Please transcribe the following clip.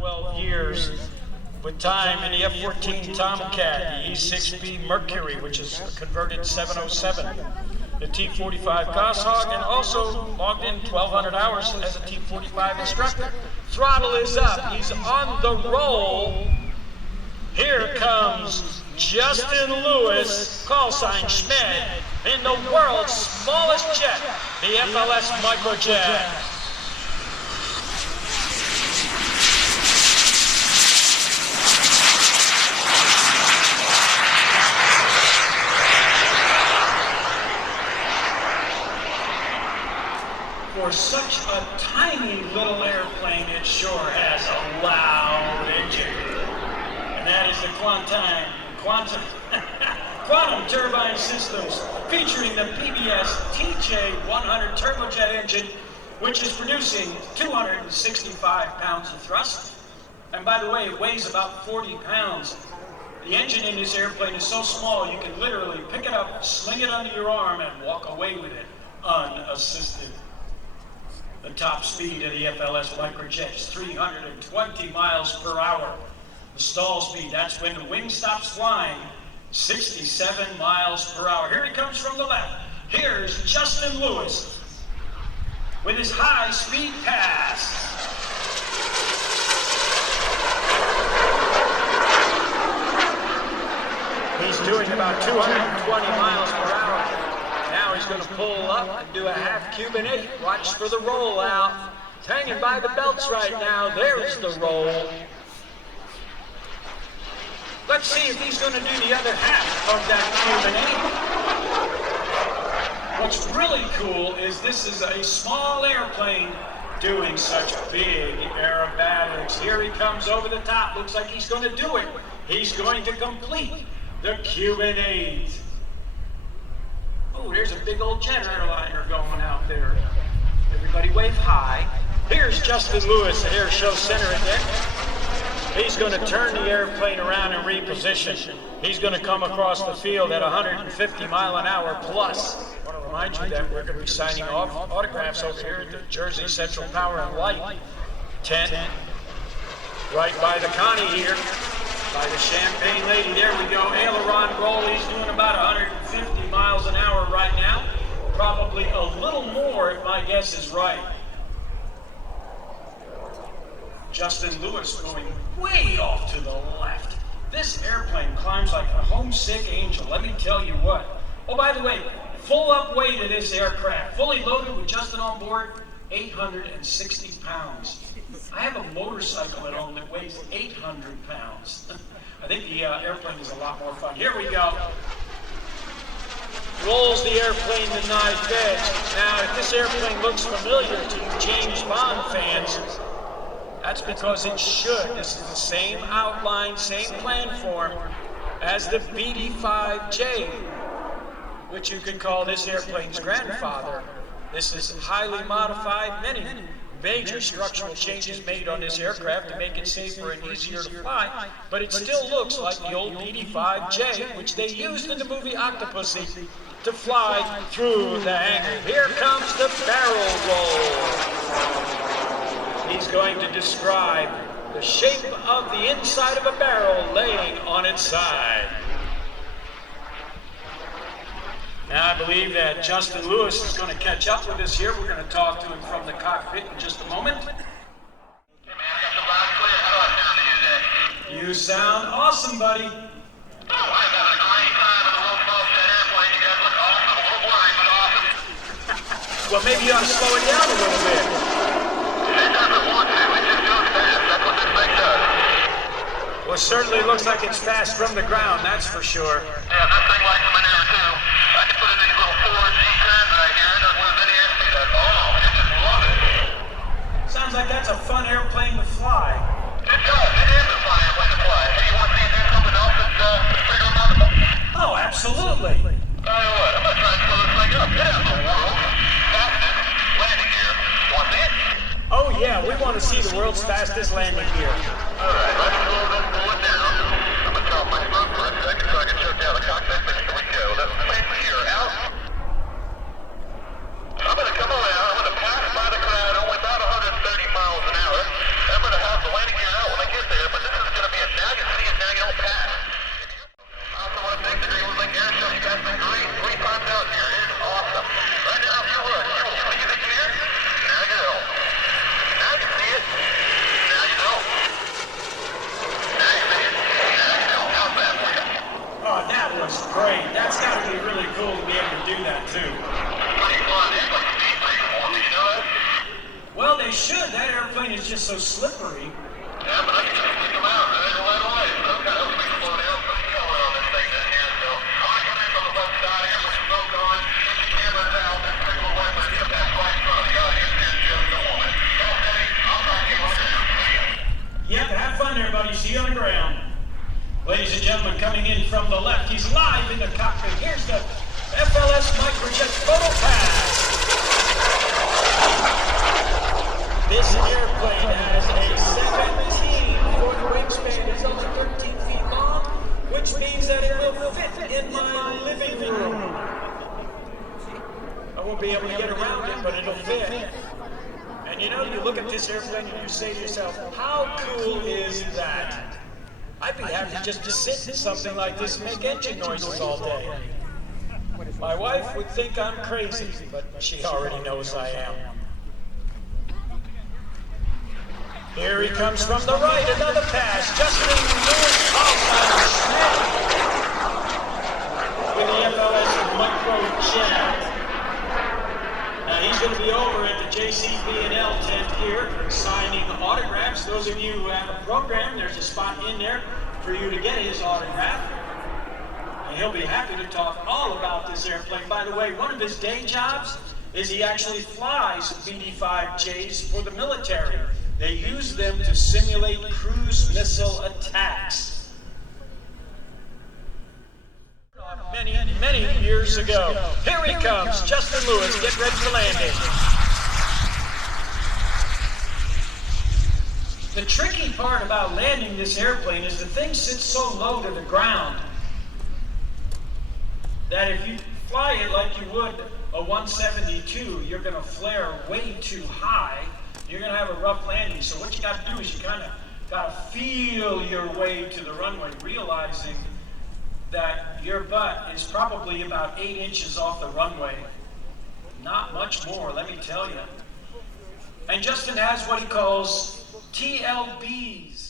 12 years with time in the F-14 Tomcat, the E-6B Mercury, which is a converted 707, the T-45 Goshawk, and also logged in 1,200 hours as a T-45 instructor. Throttle is up. He's on the roll. Here comes Justin Lewis, call sign Schmidt, in the world's smallest jet, the FLS Microjet. For such a tiny little airplane, it sure has a loud engine. And that is the Quantum Turbine Systems, featuring the PBS TJ100 turbojet engine, which is producing 265 pounds of thrust. And by the way, it weighs about 40 pounds. The engine in this airplane is so small, you can literally pick it up, sling it under your arm, and walk away with it unassisted. The top speed of the FLS Microjet is 320 miles per hour. The stall speed, that's when the wing stops flying, 67 miles per hour. Here he comes from the left. Here's Justin Lewis with his high-speed pass. He's doing about 220 miles per hour. Now he's going to pull up and do a half Cuban 8. Watch for the rollout. He's hanging by the belts right now. There's the roll. Let's see if he's going to do the other half of that Cuban 8. What's really cool is this is a small airplane doing such big aerobatics. Here he comes over the top. Looks like he's going to do it. He's going to complete the Cuban 8. Oh, there's a big old jet airliner going out there. Everybody wave hi. Here's Justin Lewis at Airshow Center again. He's going to turn the airplane around and reposition. He's going to come across the field at 150 mile an hour plus. I want to remind you that we're going to be signing off autographs over here at the Jersey Central Power and Light tent, right by the Connie here, by the Champagne Lady. There we go. Aileron roll. He's doing about 150 miles an hour right now. Probably a little more if my guess is right. Justin Lewis going way off to the left. This airplane climbs like a homesick angel, let me tell you what. Oh, by the way, full up weight of this aircraft, fully loaded with Justin on board, 860 pounds. I have a motorcycle at home that weighs 800 pounds. I think the airplane is a lot more fun. Here we go. Rolls the airplane to knife edge. Now, if this airplane looks familiar to you James Bond fans, that's because it should. This is the same outline, same plan form as the BD-5J, which you could call this airplane's grandfather. This is highly modified, many major structural changes made on this aircraft to make it safer and easier to fly, but it still looks like the old BD-5J, which they used in the movie Octopussy to fly through the hangar. Here comes the barrel roll. He's going to describe the shape of the inside of a barrel laying on its side. Now I believe that Justin Lewis is going to catch up with us here. We're going to talk to him from the cockpit in just a moment. You sound awesome, buddy. Well, maybe you ought to slow it down a little bit. Well, it certainly looks like it's fast from the ground, that's for sure. Yeah, this thing likes maneuver too. I can put in these little 4G turns right here. It doesn't lose any airspeed at all. I just love it. Sounds like that's a fun airplane to fly. It does. It is a fun airplane to fly. Hey, you want to see if there's something else that's bigger about it? Oh, absolutely. Tell you what, I'm going to try and slow this thing up. It is the world's fastest landing gear. Want to see it? Oh yeah, we want to see the world's fastest landing gear. All right, let's slow it down. I'm going to drop my phone for a second so I can choke down the cockpit. Here we go. Let's plane clear out. I'm going to come around. I'm going to pass by the crowd only about 130 miles an hour. I'm going to have the landing gear out when is so slippery. Yeah, but I can just kick them out right away. So I've got to slow down, put a camera on this thing this here. So I'm going to come in from the left side here with the smoke on. Get the cameras out and take a weapon and get that right front. Here's just the woman. Okay, I'll talk to you later. Yep, have fun there, buddy. See you on the ground. Ladies and gentlemen, coming in from the left, he's live in the cockpit. Here's the FLS Microjet photo pass. This airplane has a 17-foot wingspan. It's only 13 feet long, which means that it will fit in my living room. I won't be able to get around it, but it'll fit. And you know, you look at this airplane and you say to yourself, how cool is that? I'd be happy just to sit in something like this and make engine noises all day. My wife would think I'm crazy, but she already knows I am. Here he comes from the right, another pass. Justin Lewis with the FLS Microjet. Now he's going to be over at the JCB&L tent here, signing autographs. Those of you who have a program, there's a spot in there for you to get his autograph. And he'll be happy to talk all about this airplane. By the way, one of his day jobs is he actually flies BD-5Js for the military. They use them to simulate cruise missile attacks. Many years ago. Here he comes, Justin Lewis. Get ready for landing. The tricky part about landing this airplane is the thing sits so low to the ground that if you fly it like you would a 172, you're going to flare way too high. You're going to have a rough landing. So what you got to do is you kind of got to feel your way to the runway, realizing that your butt is probably about 8 inches off the runway. Not much more, let me tell you. And Justin has what he calls TLBs.